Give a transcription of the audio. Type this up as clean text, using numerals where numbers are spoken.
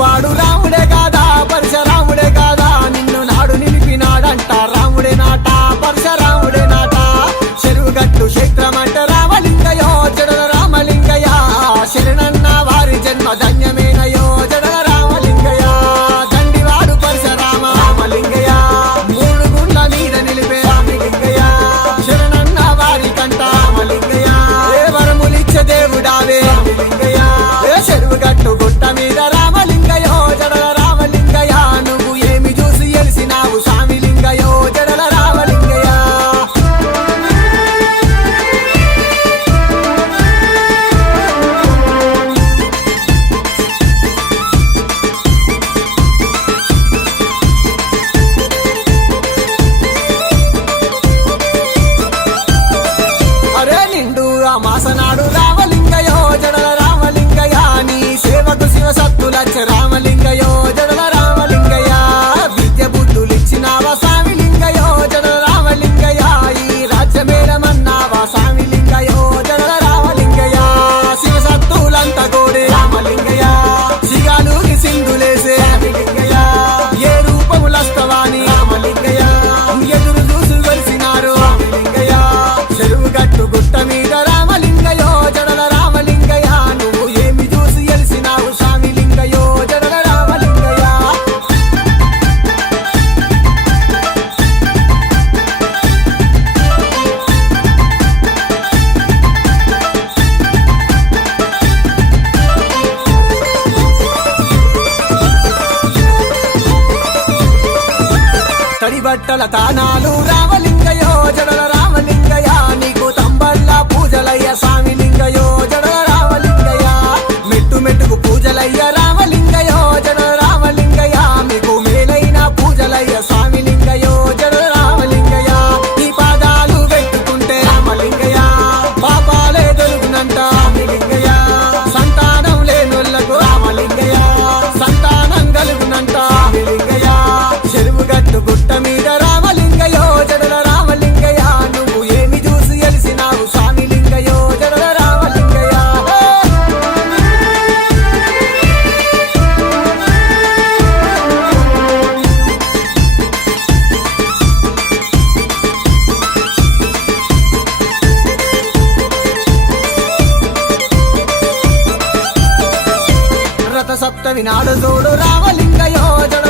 వాడు రాముడే కాదా పరశురాముడే కాదా నిన్ను నాడు నిలిపినాడంట రాముడే నాట పరశురాముడే నాట చెరువుగట్టు క్షేత్రమంట రామలింగయో జడల రామలింగయ్య శరణన్న వారి జన్మ ధన్యమేనయో జడల రామలింగయ్య దండివాడు పరశురామ రామలింగయ్య మూడు గుండ్ల మీద నిలిపే రామలింగయ్య శరణన్న వారి కంట రామలింగయ్య ఏ వరములిచ్చే దేవుడావే రామలింగయ్య ఏ చెరువుగట్టు గుట్ట మీద రామలింగయో జడల రామలింగయ్య నువ్వు ఏమి చూసి ఎలిసినావు స్వామిలింగయో జడల రామలింగయ్య అరే నిండు ఆ మాసనాడు రామలింగయో జడల రామలింగయ్య నీ సేవకు శివ సత్తులచ్చ రామలింగయో జడల రామలింగయ్య విద్య బుద్ధులిచ్చినావా స్వామిలింగయో జడల రామలింగయ్య ఈ రాజ్యమేలమన్నావా స్వామిలింగయో జడల రామలింగయ్య శివ సత్తులంత గోడే రామలింగయ్య సిగాలుకి సింధులేసే రామలింగయ్య ఏ రూపములస్తవాని రామలింగయ్య ఎదురు చూసి వెలిసినారు రామలింగయ్య చెరువుగట్టు గుట్ట మీద రామలింగయో జడల రామలింగయ్య నువ్వు ఏమి చూసి ఎలిసినావు స్వామిలింగయో జడల రామలింగయ్య తడి బట్టల తానాలు రామలింగయో జడల రామలింగయ్య నీకు తంబళ్ళ పూజలయ్య స్వామిలింగయో జడల రామలింగయ్య మెట్టు మెట్టుకు పూజలయ్య రామలింగయో జడల రామలింగయ్య మీకు మేలైన పూజలయ్య స్వామిలింగయో జడల రామలింగయ్య నీ పాదాలు పెట్టుకుంటే రామలింగయ్య పాపాలే దొరుకునంట రామలింగయ్య సంతానం లేనోళ్లకు రామలింగయ్య సంతానం కలుగునంట రామలింగయ్య చెరువుగట్టు గుట్ట మీద రామలింగయో జడల రామలింగయ్య నువ్వు ఏమి చూసి ఎలిసినావు స్వామిలింగయో జడల రామలింగయ్య రథ సప్తమి నాడు చూడు రామలింగయో జడ